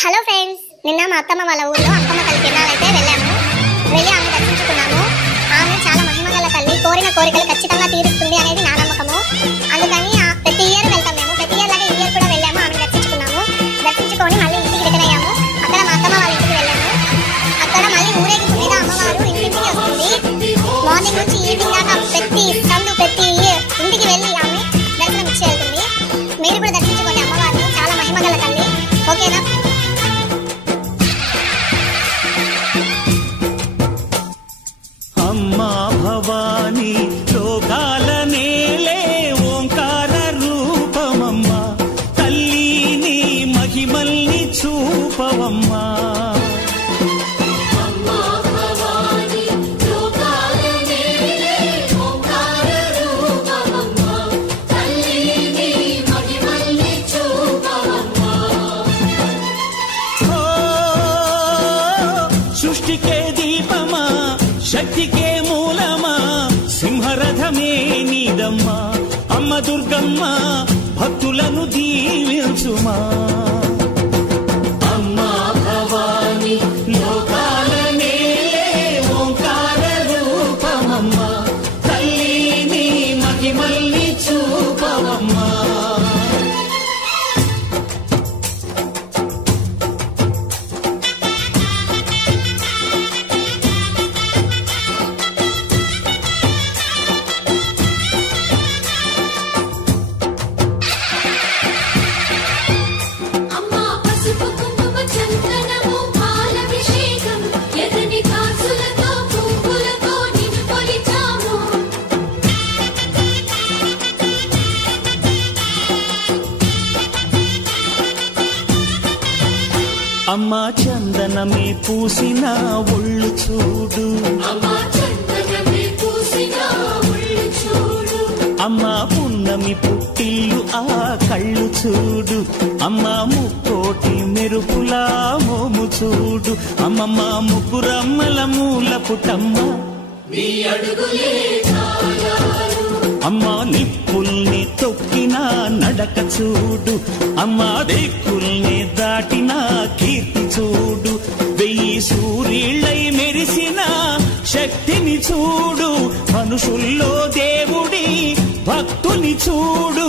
Hello friends, నిన్న మా అత్తమ్మ వాళ్ళ ఊర్లో అక్కమ్మ తల్లి తిరణాలైతే వెళ్ళాము. వెళ్ళి ఆమె దర్శించుకున్నాము. ఆమె చాలా మహిమగల తల్లి, కోరిన కోరికలు ఖచ్చితంగా తీరుస్తుంది అనేది నా నమ్మకము. అందుకని ప్రతి ఇయర్ వెళ్తాం మేము. ప్రతి ఇయర్ లాగా ఈ ఇయర్ కూడా వెళ్ళాము. ఆమె దర్శించుకున్నాము. దర్శించుకొని మళ్ళీ ఇంటికి రిటర్న్ అయ్యాము. అక్కడ మా అత్తమ్మ వాళ్ళ ఇంటికి వెళ్ళాము. అక్కడ మళ్ళీ ఊరేగింపు మీద అమ్మవారు ఇంటికి వస్తుంది. మార్నింగ్ నుంచి ఈవినింగ్ దాకా ప్రతి ఇంటికి వెళ్ళి ఆమె దర్శనం ఇచ్చి వెళ్తుంది. మీరు కూడా దర్శించుకోండి అమ్మవారిని, చాలా మహిమగల తల్లి. ఓకేనా? అమ్మా భవాని లోకాల నేలే ఓంకార రూపమమ్మా, తల్లిని మహిమల్ని చూపవమ్మా. సృష్టికే దీపమా, శక్తికే మూలమా, సింహరథమే నీదమ్మా. అమ్మ దుర్గమ్మ భక్తులను దీవించుమా. అమ్మా భవాని లోకాల నేలే ఓంకార రూపమమ్మా, తల్లిని మహిమల్ని చూపవమ్మా. అమ్మా చందనమే పూసిన ఒళ్ళు చూడు, అమ్మా పున్నమి పుట్టిల్లు ఆ కళ్ళు చూడు, అమ్మా ముక్కోటి మెరుపులా మోము చూడు, అమ్మమ్మ ముగ్గురమ్మల మూల పుటమ్మ అమ్మా నిప్పుల్ని తొక్కిన నడక చూడు, అమ్మా దిక్కుల్ని దాటిన కీర్తి చూడు, 1000 సూర్యుళ్ళై మెరిసిన శక్తిని చూడు, మనుషుల్లో దేవుడి భక్తుని చూడు.